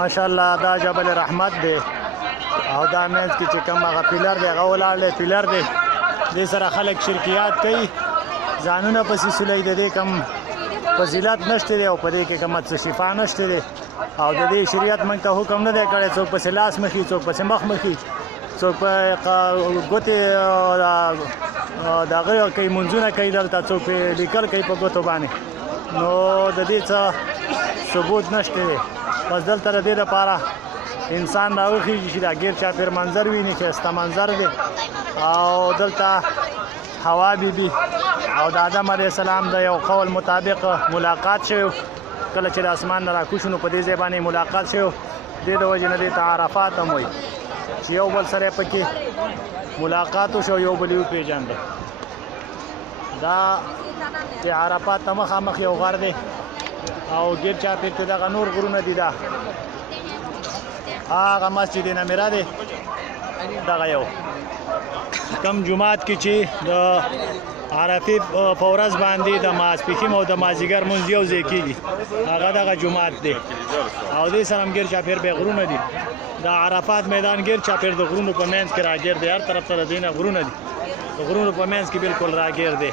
ماشاءالله دا جبل رحمت دی او دا منځ کې چې کوم هغه پیلر دی هغه ولاړ دی پیلر دی دې سره خلک شرکیات کوي ځانونه پسې سولۍ د دې کم فضیلت نشته دی او په دې کې کوم څه شفا نشته دی او د دې شریعت موږ ته حکم نه دی کړی څوک پسې لاس مخي څوک پسې مخ مخي څوک په ګوتې دغه کوي منځونه کوي دلته څوک لیکل کوي په ګوتو باندې نو د دې څه ثبوت نشته دی بس دلته د دې لپاره انسان راوخیږي چې دا ګیر چاپېر منظر ویني ښایسته منظر دی او دلته حوا بیبي او د آدم علیه السلام د یو قول مطابق ملاقات شوی کله چې د اسمان نه راکوشو نو په دې ځای باندې ملاقات شوی دې د وجې نه دې ته عرفات هم وایي چې یو بل سره پکې ملاقات وشو یو بل یې وپېژانده دا چې عرفات ته مخامخ یو غر دی او ګیر چاپېر ته دغه نور غرونه دي دا هغه مسجد نمیره دی دغه یو کم جمعات کې چې د عرفې په ورځ باندې د ماسپښین او د مازدیګر مونځ یو ځای کېږي هغه دغه جمعات دی او دې سره هم ګیر چاپېر به غرونه دي د عرفات میدان ګیر چاپېر د غرونو په منځ کې راګیر دی هر طرف ته د دې نه غرونه دي د غرونو په منځ کې بالکل راګیر دی